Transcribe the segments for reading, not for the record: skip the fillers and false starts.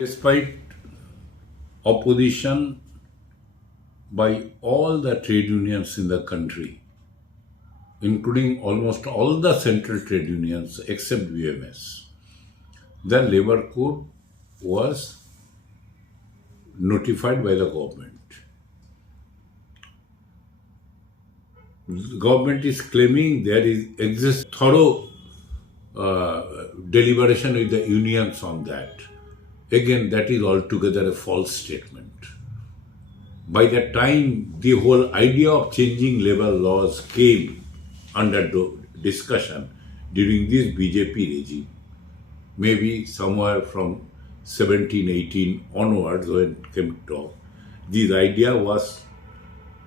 Despite opposition by all the trade unions in the country, including almost all the central trade unions except VMS, the labor code was notified by the government. The government is claiming there exists thorough deliberation with the unions on that. Again, that is altogether a false statement. By the time the whole idea of changing labor laws came under discussion during this BJP regime, maybe somewhere from 17-18 onwards when it came to talk, this idea was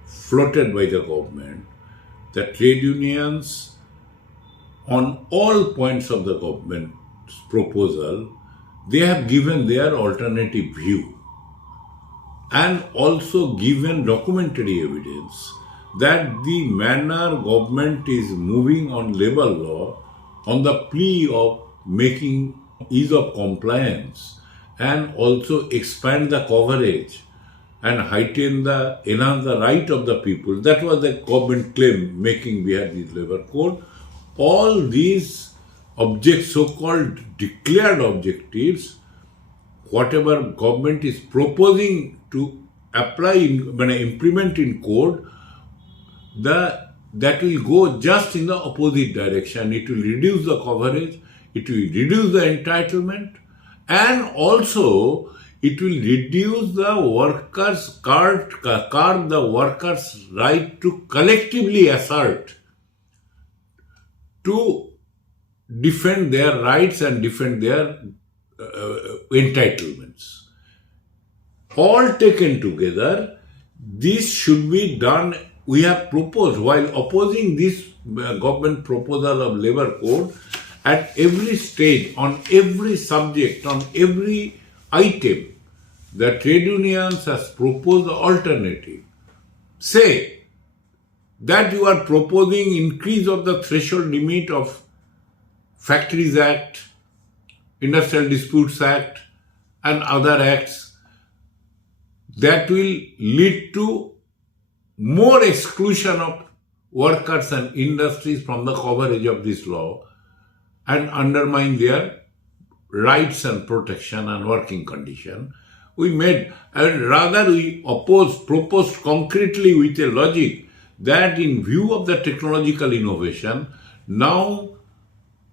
floated by the government that trade unions on all points of the government's proposal, they have given their alternative view and also given documentary evidence that the manner government is moving on labor law on the plea of making ease of compliance and also expand the coverage and enhance the right of the people. That was the government claim making behind this labor code. All these so-called declared objectives, whatever government is proposing to implement in code, that will go just in the opposite direction. It will reduce the coverage, it will reduce the entitlement, and also it will reduce the workers' curb the workers' right to collectively assert to defend their rights and defend their entitlements. All taken together, this should be done. We have proposed, while opposing this government proposal of labor code, at every stage, on every subject, on every item, the trade unions has proposed alternative. Say that you are proposing increase of the threshold limit of Factories Act, Industrial Disputes Act, and other acts, that will lead to more exclusion of workers and industries from the coverage of this law and undermine their rights and protection and working condition. We proposed concretely with a logic that in view of the technological innovation, now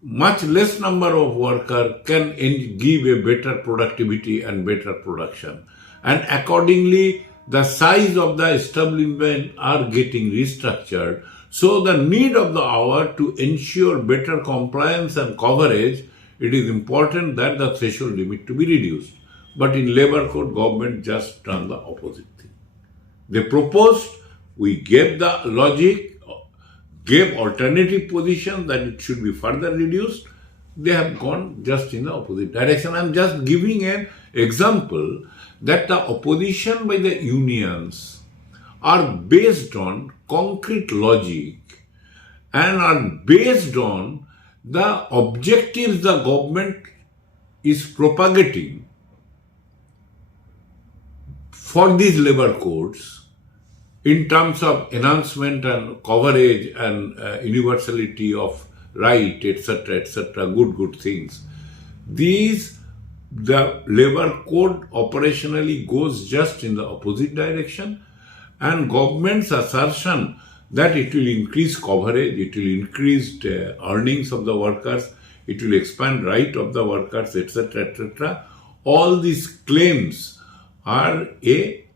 much less number of workers can give a better productivity and better production. And accordingly, the size of the establishment are getting restructured. So the need of the hour to ensure better compliance and coverage, it is important that the threshold limit to be reduced. But in labor code, government just done the opposite thing. They proposed, we gave the logic, gave alternative position that it should be further reduced. They have gone just in the opposite direction. I am just giving an example that the opposition by the unions are based on concrete logic and are based on the objectives the government is propagating for these labor codes in terms of enhancement and coverage and universality of right, etc., good things. The labor code operationally goes just in the opposite direction, and government's assertion that it will increase coverage, it will increase the earnings of the workers, it will expand right of the workers, etc., all these claims are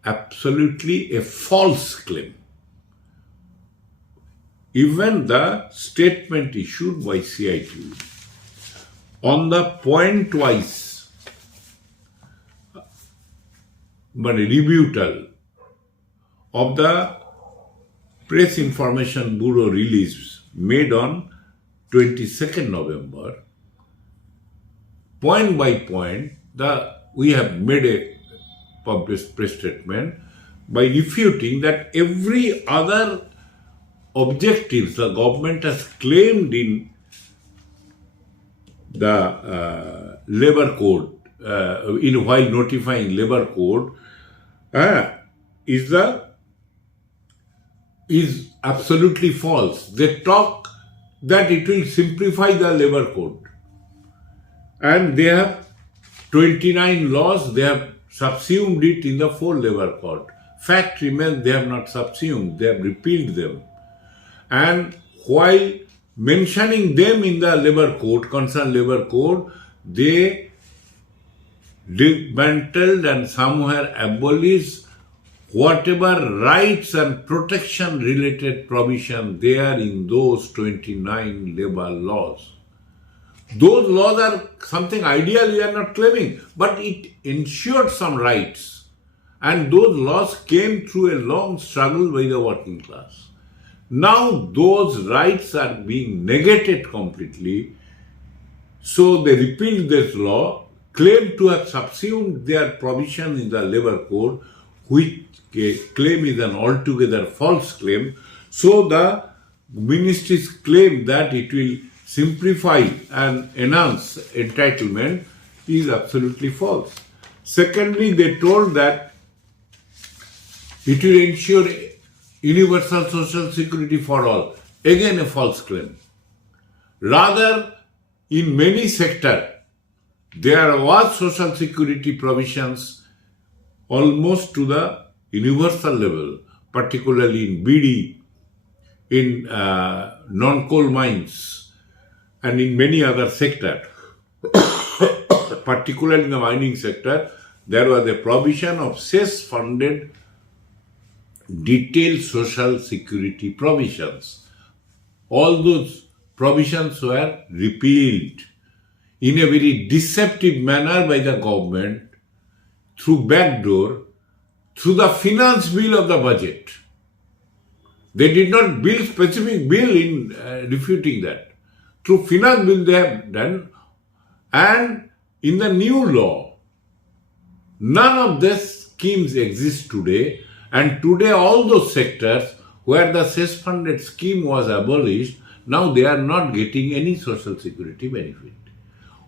absolutely a false claim. Even the statement issued by CITU on the point-wise rebuttal of the Press Information Bureau release made on 22nd November, point by point, we have made a published press statement by refuting that every other objectives the government has claimed in the labor code while notifying labor code is absolutely false. They talk that it will simplify the labor code, and they have 29 laws. They have subsumed it in the 4 labor code. Fact remains, they have not subsumed, they have repealed them. And while mentioning them in the labor code, concerned labor code, they dismantled and somewhere abolished whatever rights and protection related provision there in those 29 labor laws. Those laws are something ideal we are not claiming, but it ensured some rights. And those laws came through a long struggle by the working class. Now those rights are being negated completely. So they repealed this law, claimed to have subsumed their provision in the labor code, which claim is an altogether false claim. So the ministries claim that it will simplify and enhance entitlement is absolutely false. Secondly, they told that it will ensure universal social security for all. Again, a false claim. Rather, in many sectors, there was social security provisions almost to the universal level, particularly in BD, in non-coal mines, and in many other sectors. Particularly in the mining sector, there was a provision of cess-funded detailed social security provisions. All those provisions were repealed in a very deceptive manner by the government through backdoor, through the finance bill of the budget. They did not build specific bill in refuting that. Through finance bill they have done, and in the new law, none of these schemes exist today. And today all those sectors where the cess-funded scheme was abolished, now they are not getting any social security benefit.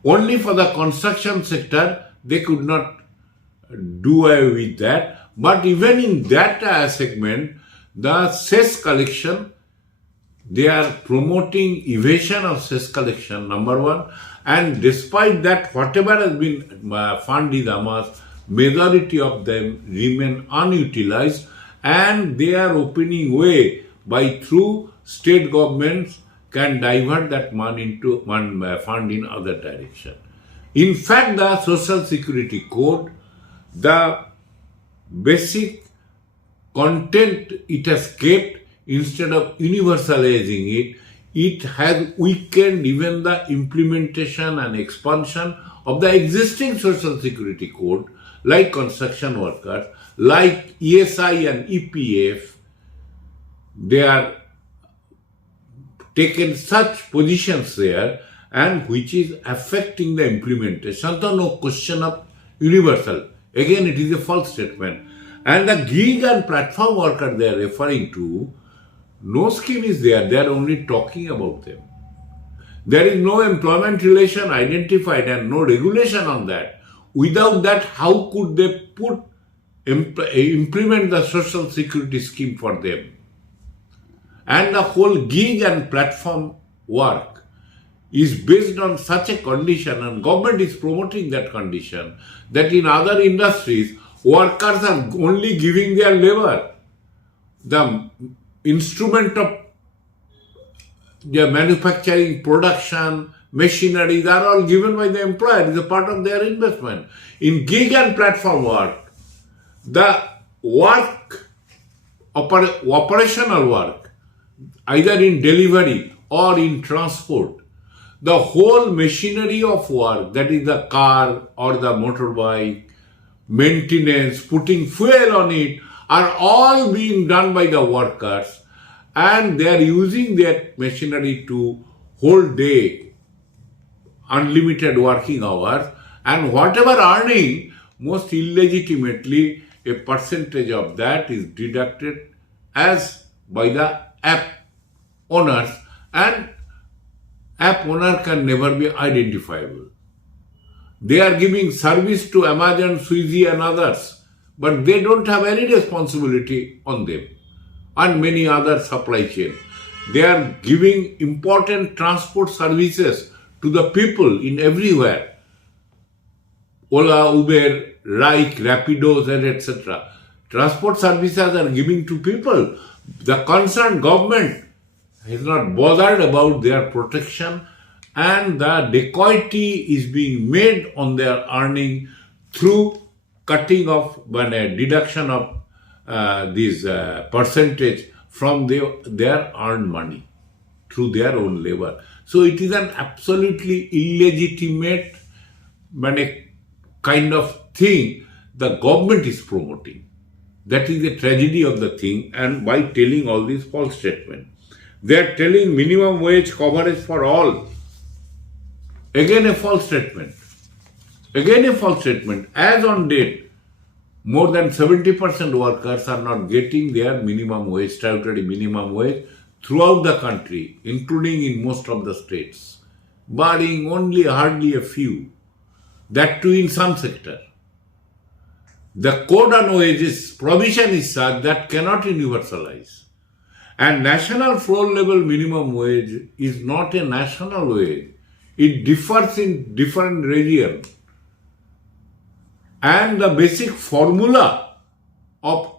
Only for the construction sector, they could not do away with that. But even in that segment, the cess collection, they are promoting evasion of cess collection, number one. And despite that, whatever has been fund is amassed, majority of them remain unutilized, and they are opening way by through state governments can divert that money into one fund in other direction. In fact, the Social Security Code, the basic content it has kept, instead of universalizing it, it has weakened even the implementation and expansion of the existing Social Security Code, like construction workers, like ESI and EPF. They are taken such positions there, and which is affecting the implementation. So no question of universal. Again, it is a false statement. And the gig and platform worker they are referring to, no scheme is there. They are only talking about them. There is no employment relation identified and no regulation on that. Without that, how could they implement the social security scheme for them? And the whole gig and platform work is based on such a condition, and government is promoting that condition, that in other industries, workers are only giving their labor. The instrument of their manufacturing, production, machineries are all given by the employer. It is a part of their investment. In gig and platform work, the operational work, either in delivery or in transport, the whole machinery of work, that is the car or the motorbike, maintenance, putting fuel on it, are all being done by the workers, and they are using their machinery to whole day, unlimited working hours, and whatever earning, most illegitimately, a percentage of that is deducted as by the app owners, and app owner can never be identifiable. They are giving service to Amazon, Swiggy and others, but they don't have any responsibility on them and many other supply chain. They are giving important transport services to the people in everywhere. Ola, Uber, Rike, Rapidos and etc. Transport services are giving to people. The concerned government is not bothered about their protection, and the dacoity is being made on their earning through cutting off deduction of this percentage from their earned money through their own labor. So it is an absolutely illegitimate kind of thing the government is promoting. That is the tragedy of the thing, and by telling all these false statements. They are telling minimum wage coverage for all. Again a false statement. Again a false statement. As on date, more than 70% workers are not getting their minimum wage, statutory minimum wage throughout the country, including in most of the states, barring only hardly a few, that too in some sector. The code on wages provision is such that cannot universalize. And national floor level minimum wage is not a national wage. It differs in different regions. And the basic formula of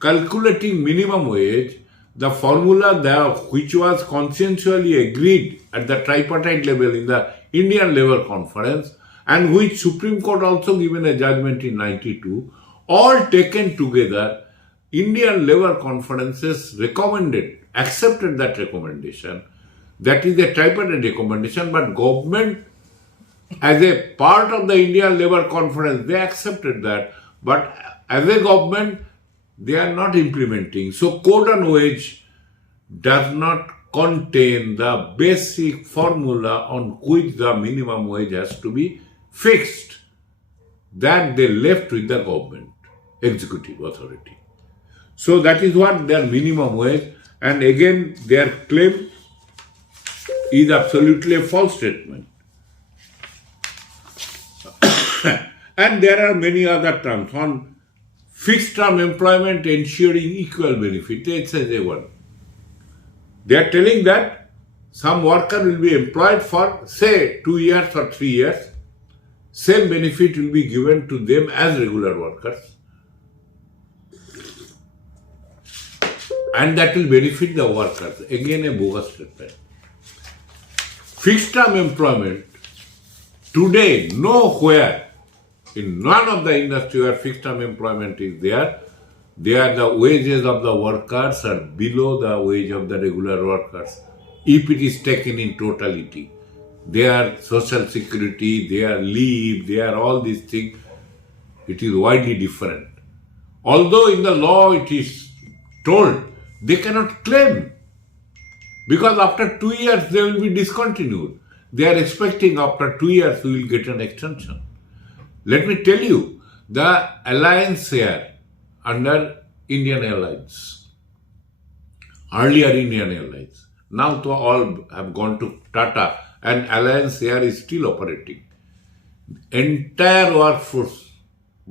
calculating minimum wage, the formula which was consensually agreed at the tripartite level in the Indian Labour Conference, and which Supreme Court also given a judgment in 92, all taken together, Indian Labour Conferences accepted that recommendation. That is a tripartite recommendation, but government as a part of the Indian Labour Conference, they accepted that, but as a government, they are not implementing. So code on wage does not contain the basic formula on which the minimum wage has to be fixed. That they left with the government, executive authority. So that is what their minimum wage, and again their claim is absolutely a false statement. And there are many other terms on fixed term employment ensuring equal benefit, etc. They are telling that some worker will be employed for say 2 years or 3 years, same benefit will be given to them as regular workers, and that will benefit the workers. Again a bogus statement. Fixed term employment today nowhere in none of the industry where fixed term employment is there, the wages of the workers are below the wage of the regular workers. If it is taken in totality, their social security, their leave, their all these things, it is widely different. Although in the law it is told they cannot claim, because after 2 years they will be discontinued. They are expecting after 2 years we will get an extension. Let me tell you, the alliance here under Indian Airlines, earlier Indian Airlines, now to all have gone to Tata, and Alliance Air is still operating. Entire workforce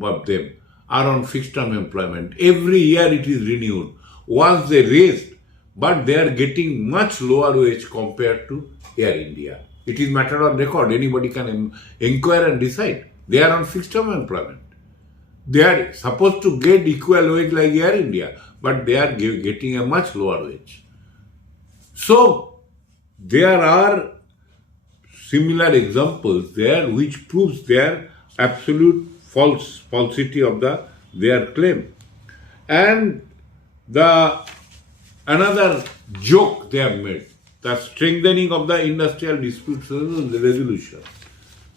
of them are on fixed term employment. Every year it is renewed. Once they raised, but they are getting much lower wage compared to Air India. It is matter of record. Anybody can inquire and decide. They are on fixed term employment. They are supposed to get equal wage like Air India, but they are getting a much lower wage. So there are similar examples there which proves their absolute falsity of their claim. And another joke they have made, the strengthening of the industrial dispute resolution.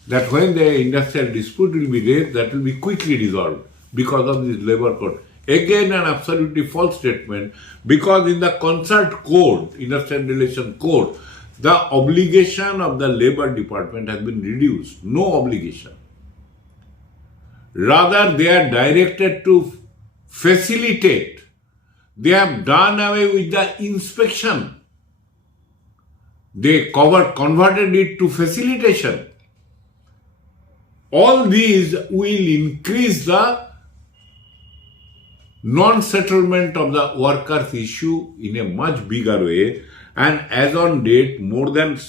That when the industrial dispute will be raised, that will be quickly resolved because of this labor code. Again an absolutely false statement, because in the concert code, industrial relation code, the obligation of the labor department has been reduced. No obligation. Rather, they are directed to facilitate. They have done away with the inspection. They converted it to facilitation. All these will increase the non-settlement of the workers' issue in a much bigger way, and as on date, more than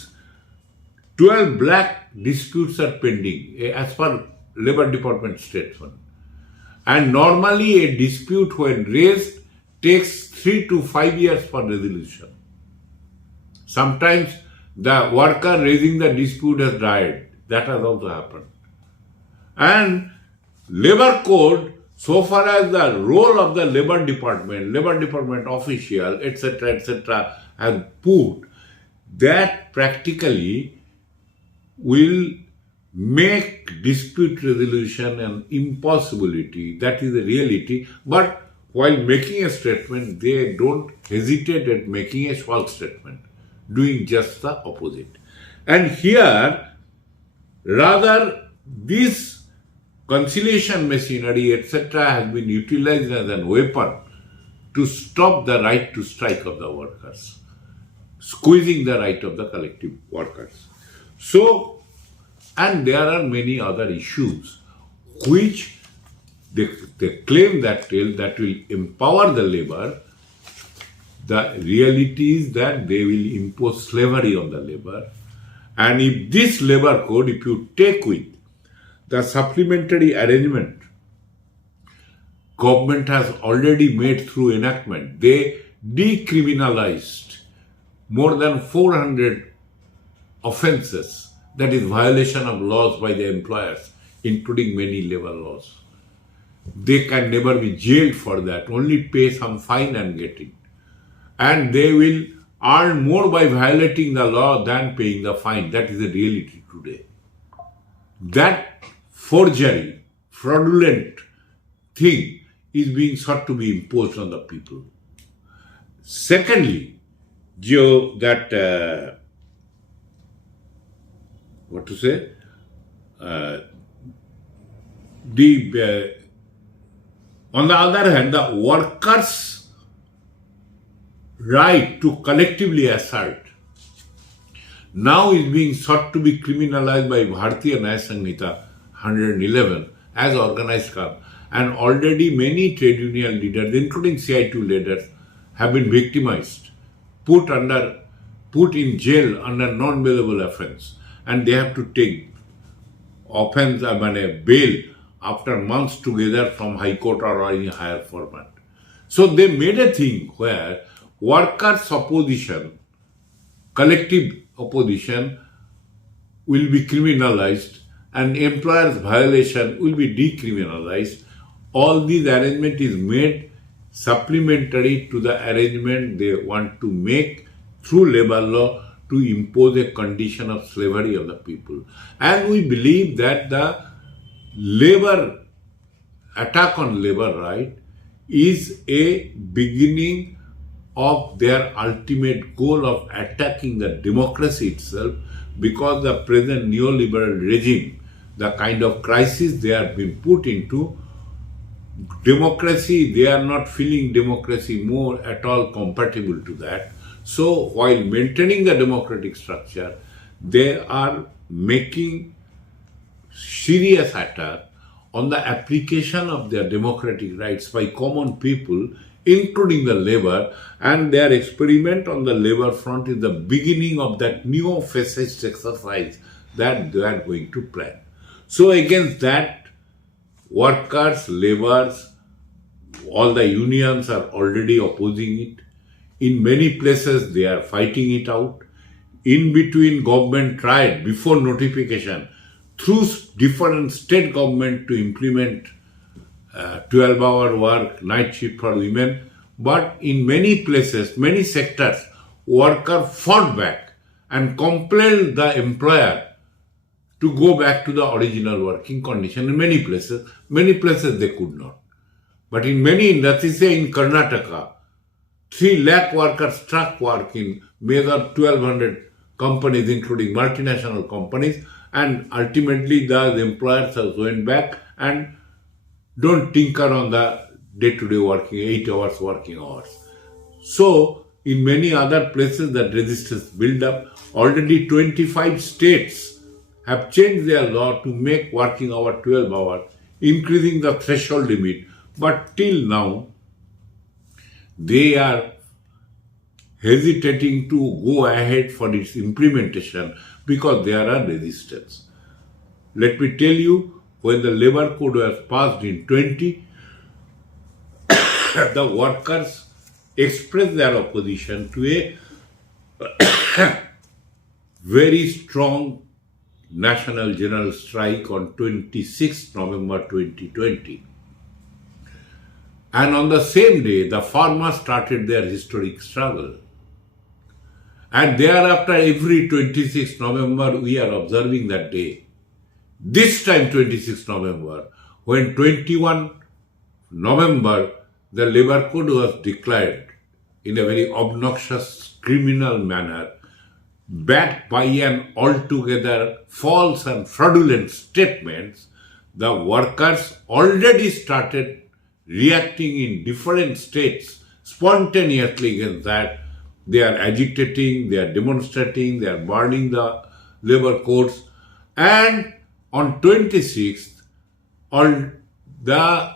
12 black disputes are pending as per Labour Department statement. And normally a dispute when raised takes 3 to 5 years for resolution. Sometimes the worker raising the dispute has died. That has also happened. And Labour Code, so far as the role of the Labour Department official, etc., has put, that practically will make dispute resolution an impossibility. That is the reality. But while making a statement, they don't hesitate at making a false statement, doing just the opposite. And here, rather, this conciliation machinery, etc., has been utilized as a weapon to stop the right to strike of the workers, squeezing the right of the collective workers. So, and there are many other issues which they claim that will empower the labor. The reality is that they will impose slavery on the labor. And if this labor code, if you take with the supplementary arrangement government has already made through enactment, they decriminalized more than 400 offences, that is violation of laws by the employers, including many labor laws. They can never be jailed for that, only pay some fine and get it. And they will earn more by violating the law than paying the fine. That is the reality today. That forgery, fraudulent thing is being sought to be imposed on the people. Secondly, on the other hand, the workers' right to collectively assert now is being sought to be criminalized by Bharatiya Nyaya Sanhita 111 as organized crime. And already many trade union leaders, including CITU leaders, have been victimized, put in jail under non-bailable offence, and they have to take bail after months together from High Court or in higher format. So they made a thing where workers' opposition, collective opposition, will be criminalized and employers' violation will be decriminalized. All these arrangement is made supplementary to the arrangement they want to make through labor law to impose a condition of slavery of the people. And we believe that the attack on labor right is a beginning of their ultimate goal of attacking the democracy itself, because the present neoliberal regime, the kind of crisis they have been put into, democracy, they are not feeling democracy more at all compatible to that. So while maintaining the democratic structure, they are making serious attack on the application of their democratic rights by common people, including the labor, and their experiment on the labor front is the beginning of that neo-fascist exercise that they are going to plan. So against that, workers, laborers, all the unions are already opposing it. In many places, they are fighting it out. In between, government tried before notification through different state government to implement 12-hour work, night shift for women. But in many places, many sectors, workers fought back and compelled the employer to go back to the original working condition. In many places they could not. But in many industries, say in Karnataka, 3 lakh workers struck work in major 1,200 companies, including multinational companies, and ultimately the employers have went back and don't tinker on the day-to-day working, 8 hours working hours. So, in many other places that resistance build up, already 25 states have changed their law to make working hour 12 hours, increasing the threshold limit, but till now they are hesitating to go ahead for its implementation because there are resistance. Let me tell you, when the labor code was passed in 20, the workers expressed their opposition to a very strong national general strike on 26 November 2020. And on the same day, the farmers started their historic struggle. And thereafter, every 26 November, we are observing that day. This time, 26 November, when 21 November, the labor code was declared in a very obnoxious criminal manner, backed by an altogether false and fraudulent statements, the workers already started reacting in different states spontaneously against that. They are agitating, they are demonstrating, they are burning the labor codes. And on 26th, all the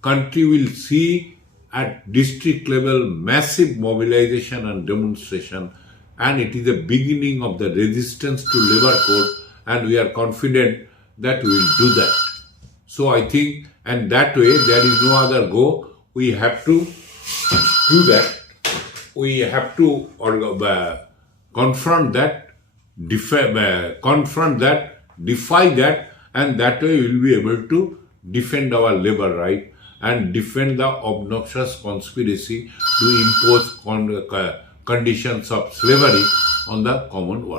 country will see at district level massive mobilization and demonstration, and it is the beginning of the resistance to labor code, and we are confident that we will do that. So I think, and that way there is no other go. We have to do that. We have to confront that, defy that, and that way we will be able to defend our labor right and defend the obnoxious conspiracy to impose conditions of slavery on the common worker.